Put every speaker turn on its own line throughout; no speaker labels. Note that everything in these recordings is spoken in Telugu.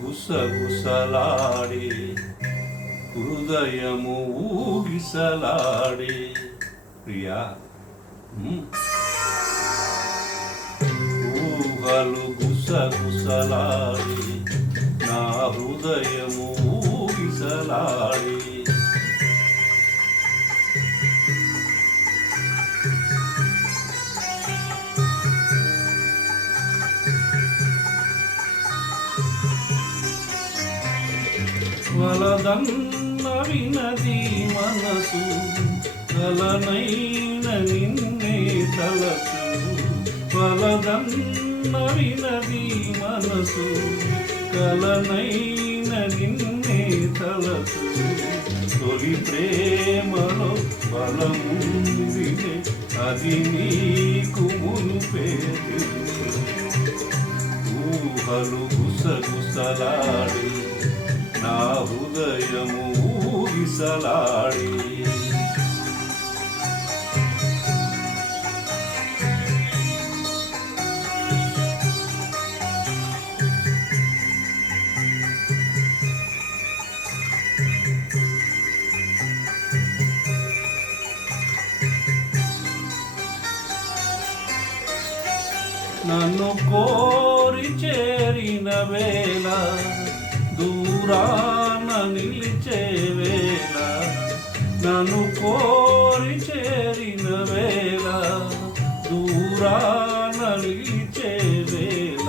గుసగుసలాడే హృదయము ఊగిసలాడి ప్రియా ఉమ్. ఊహలు గుసగుసలాడే నా హృదయము ఊగిసలాడి వలదన్న వినది మనసు కలనైన నిన్నే తలసు వలదన్న వినది మనసు కలనైన నిన్నే తలసు తొలి ప్రేమలో బలముందిలే అది నీకు మునుపే ఊహలు గుసగుసలాడి నా హృదయము ఊగిసలాడి. నన్ను కోరి చేరిన వేళ దూరాన నిలిచే వేళ నన్ను కోరి చేరిన వేళ దూరాన నిలిచే వేళ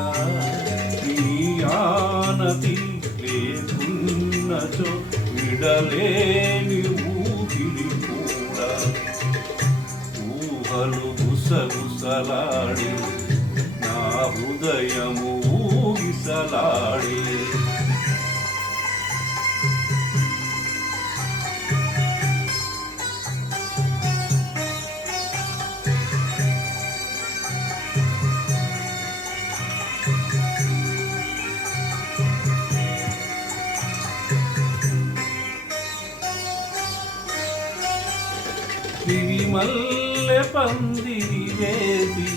నీ ఆనతి లేకున్నచో విడలేని ఊపిరి కూడా. ఊహలు గుసగుసలాడి నా హృదయము ఊగిసలాడే. దివి మల్లె పందిరి వేసి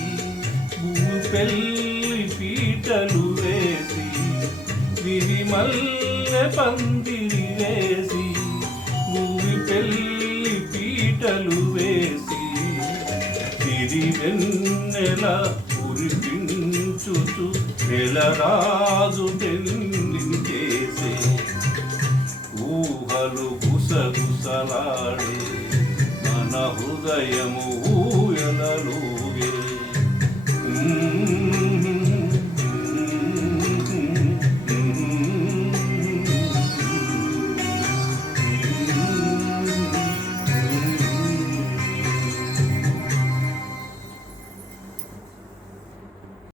భూమి పెళ్ళి పీటలు వేసి దివి మల్లె పందిరి వేసి భూమి పెళ్ళి పీటలు వేసి తిరి వెన్నెల కురిపించుచు నెలరాజు పెళ్ళి చేసే ఊహలు గుసగుసలాడే హృదయము ఊయలలుగే